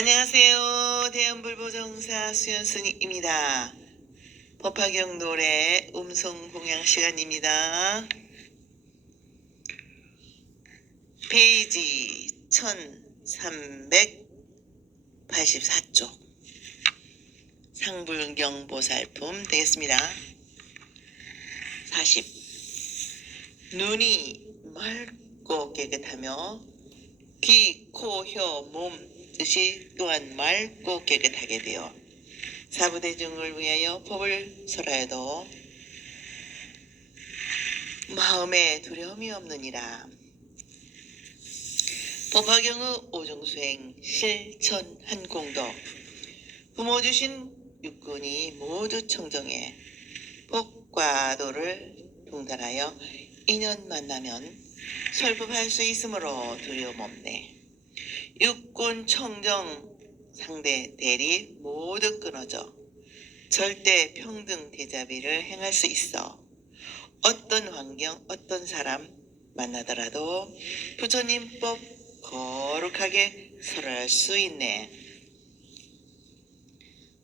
안녕하세요. 대연불보정사 수연순입니다. 법화경 노래 음성 공양 시간입니다. 페이지 1384쪽 상불경 보살품 되겠습니다. 40 눈이 맑고 깨끗하며 귀, 코, 혀, 몸 뜻이 또한 맑고 깨끗하게 되어 사부대중을 위하여 법을 설하여도 마음에 두려움이 없느니라. 법화경의 오종수행 실천 한공도 부모 주신 육군이 모두 청정해 복과 도를 동달하여 인연 만나면 설법할 수 있으므로 두려움 없네. 육군 청정 상대 대리 모두 끊어져 절대 평등 대자비를 행할 수 있어 어떤 환경 어떤 사람 만나더라도 부처님법 거룩하게 설할 수 있네.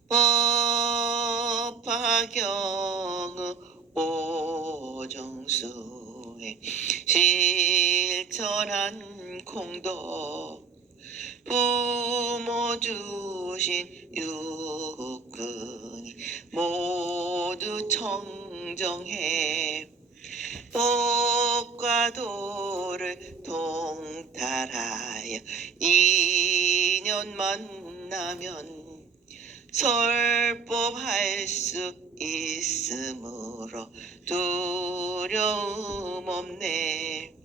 법화경의 오종수에 실천한 공덕 부모 주신 육근이 모두 청정해 복과 도를 동탈하여 인연 만나면 설법할 수 있으므로 두려움 없네.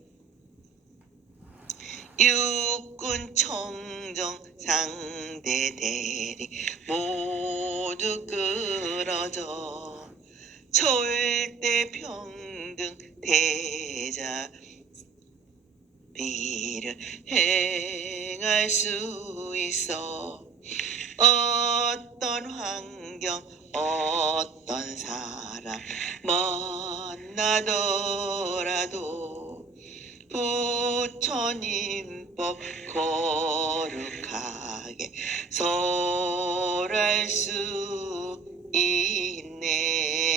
육군 청정 상대 대리 모두 끌어져 절대 평등 대자 비를 행할 수 있어. 어떤 환경 어떤 사람 만나더라도 부처님법 거룩하게 설할 수 있네.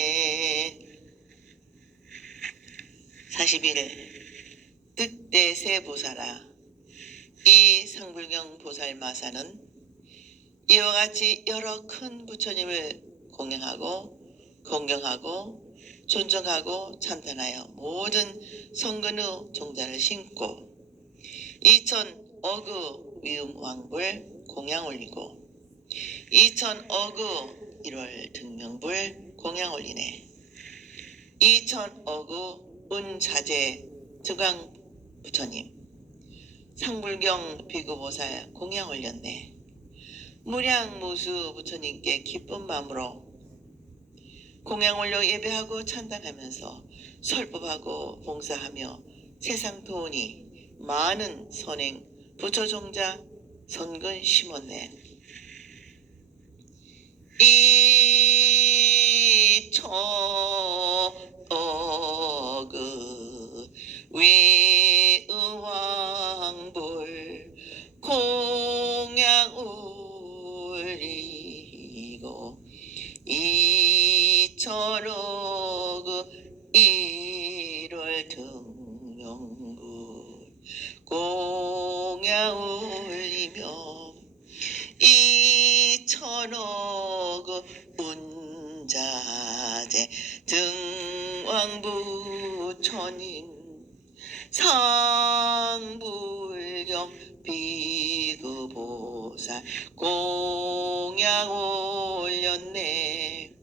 41. 득대세 보살아. 이 상불경 보살마사는 이와 같이 여러 큰 부처님을 공양하고 공경하고 존중하고 찬탄하여 모든 성근의 종자를 신고 이천 어그 위음 왕불 공양 올리고 이천 어그 1월 등명불 공양 올리네. 이천 어그 은자재 증강 부처님 상불경 비구보살 공양 올렸네. 무량무수 부처님께 기쁜 마음으로 공양 올려 예배하고 찬단하면서 설법하고 봉사하며 세상 도우니 많은 선행 부처종자 선근 심었네. 이초어그 위 이천억 운자재 등왕부처님 상불경 비구보살 공양 올렸네.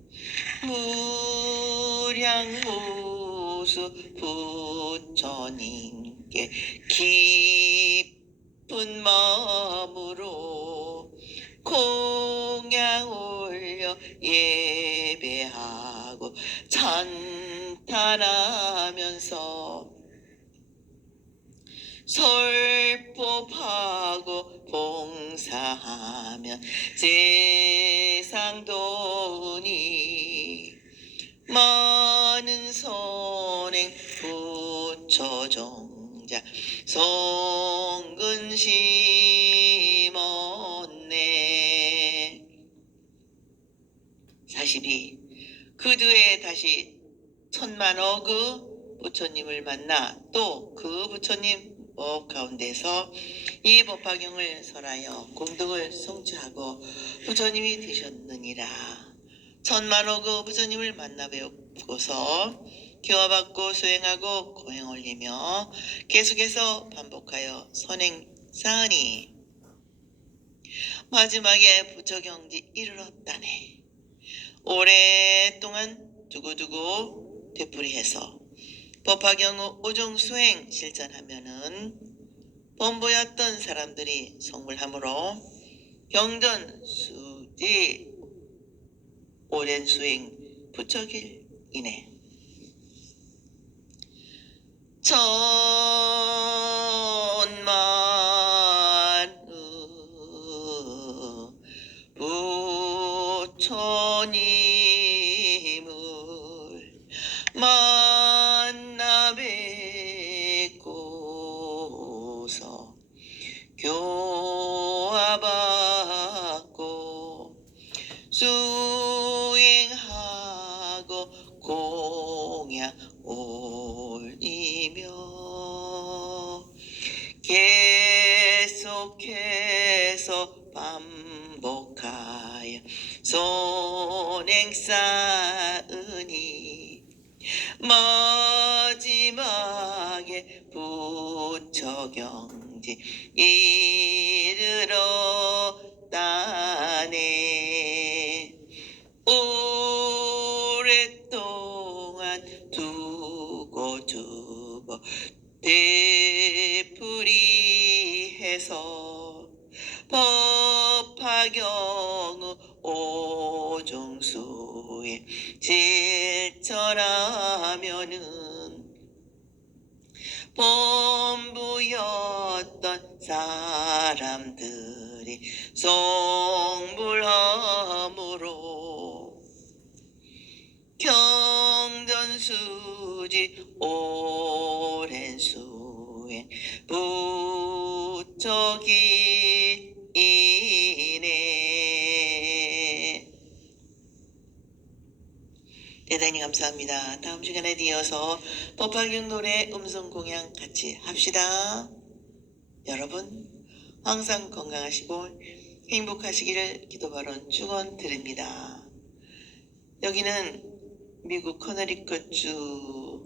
무량무수 부처님께 기쁜 마음으 하고 찬탄하면서 설법하고 봉사하면 세상 도니 많은 선행 부처종자 성근 심 다시 천만어그 부처님을 만나 또 그 부처님 법 가운데서 이 법화경을 설하여 공덕을 성취하고 부처님이 되셨느니라. 천만어그 부처님을 만나 배우고서 교화받고 수행하고 고행 올리며 계속해서 반복하여 선행 쌓으니 마지막에 부처경지 이르렀다네. 오랫동안 두고두고 되풀이해서 법화경의 오종 수행 실천하면은 본보였던 사람들이 성불함으로 경전 수지 오랜 수행 부처길 이네. 천만의 부처님 수행하고 공양 올리며 계속해서 반복하여 선행 쌓으니 마지막에 부처 경지 이르렀다네 오랫동안 두고 두고 되풀이해서 법화경의 오종수에 실천하면은 본부였던 사람들이 성불함으로 경전 수지 오랜 수행 부처기이네 대단히 감사합니다. 다음 시간에 이어서 법화경 노래 음성 공양 같이 합시다. 여러분 항상 건강하시고 행복하시기를 기도 발언 축원 드립니다. 여기는 미국 커너리커주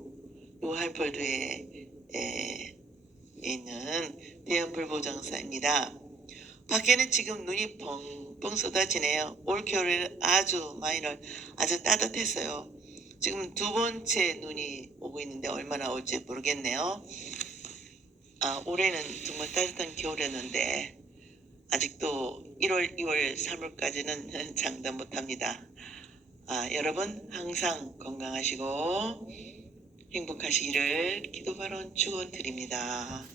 요할폴드에 에, 있는 대연불 보장사입니다. 밖에는 지금 눈이 뻥뻥 쏟아지네요. 올 겨울에는 아주 마이널 아주 따뜻했어요. 지금 두 번째 눈이 오고 있는데 얼마나 올지 모르겠네요. 아, 올해는 정말 따뜻한 겨울이었는데 아직도 1월, 2월, 3월까지는 장담 못합니다. 아, 여러분 항상 건강하시고 행복하시기를 기도 발언 축원 드립니다.